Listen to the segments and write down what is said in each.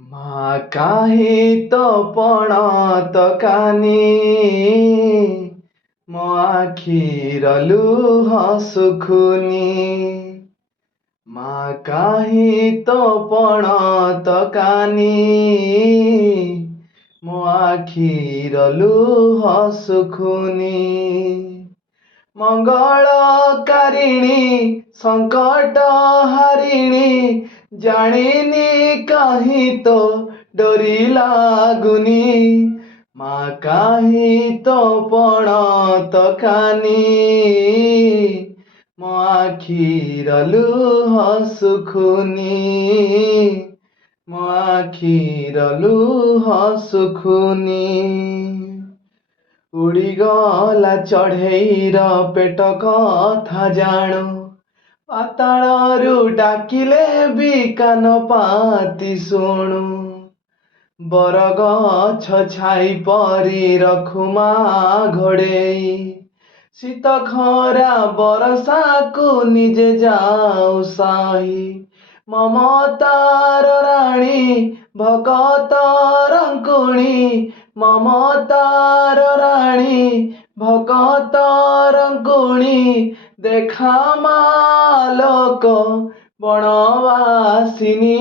ମା କାହିଁ ତ ପଣ ତକାନି ମୋ ଆଖିର ଲୁହ ଶୁଖୁନି। ମା କାହିଁ ତ ପଣ ତକାନି ମୋ ଆଖିର ଲୁହ ଶୁଖୁନି। ମଙ୍ଗଳକାରିଣୀ ସଙ୍କଟ ହାରିଣୀ ଜାଣିନି କାହିଁ ତ ଡୋରି ଲାଗୁନି। ମା କାହିଁ ତ ପଣ ତକାନି ମୋ ଆଖିର ଲୁହ ଶୁଖୁନି। ମୋ ଆଖିର ଲୁହ ଶୁଖୁନି। ଉଡ଼ିଗଲା ଚଢ଼େଇର ପେଟ କଥା ଜାଣୁ, ପାତାଳରୁ ଡାକିଲେ ବି କାନ ପାତି ଶୁଣୁ। ବରଗଛ ଛାଇ ପରି ରଖୁ ମା ଘୋଡ଼େଇ, ଶୀତ ଖରା ବରଷାକୁ ନିଜେ ଯାଉ ସାହି। ମମତାର ରାଣୀ ଭକତ ରଙ୍କୁଣୀ, ମମତାର ରାଣୀ ଭକତ ରଙ୍କୁଣୀ, ଦେଖା ମା ଲୋକ ବଣବାସିନୀ।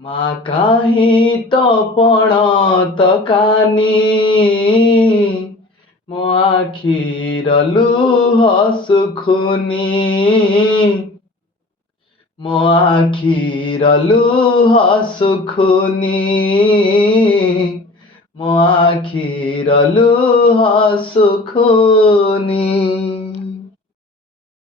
ମା କାହିଁ ତ ପଣ ତକାନି ମୋ ଆଖିର ଲୁହ ଶୁଖୁନି। ମୋ ଆଖିର ଲୁହ ଶୁଖୁନି। ମୋ ଆଖିର ଲୁହ ଶୁଖୁନି।